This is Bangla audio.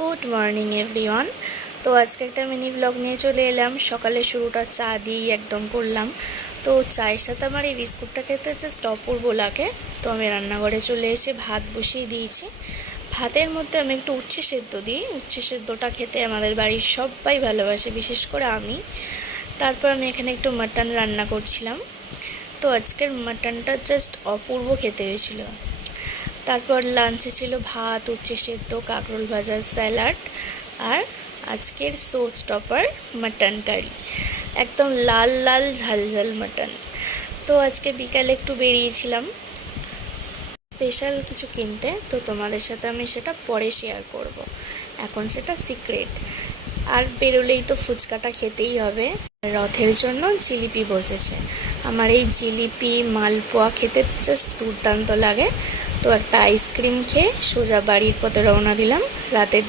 Good morning everyone. তো আজকে একটা মিনি ব্লগ নিয়ে চলে এলাম। সকালে শুরুটা চা দিয়েই একদম করলাম। তো চায়ের সাথে আমার এই বিস্কুটটা খেতে জাস্ট অপূর্ব লাগে। তো আমি রান্নাঘরে চলে এসে ভাত বসিয়ে দিয়েছি। ভাতের মধ্যে আমি একটু উচ্ছে সেদ্ধ দিই। উচ্ছে সেদ্ধটা খেতে আমাদের বাড়ির সবাই ভালোবাসে, বিশেষ করে আমি। তারপর আমি এখানে একটু মাটন রান্না করছিলাম। তো আজকের মাটনটা জাস্ট অপূর্ব খেতে হয়েছিল। তারপর লাঞ্চে ছিল ভাত, উচ্ছে সেদ্ধ, কাঁকরোল ভাজা, স্যালাড আর আজকের শো স্টপার মাটন কারি। একদম লাল লাল ঝাল ঝাল মাটন। তো আজকে বিকালে একটু বেরিয়েছিলাম স্পেশাল কিছু কিনতে। তো তোমাদের সাথে আমি সেটা পরে শেয়ার করব, এখন সেটা সিক্রেট। আর বেরোলেই তো ফুচকাটা খেতেই হবে। রথের জন্য জিলিপি বসেছে। আমার এই জিলিপি মালপোয়া খেতে জাস্ট দুর্দান্ত লাগে। তো একটা আইসক্রিম খেয়ে সোজা বাড়ির পথে রওনা দিলাম রাতের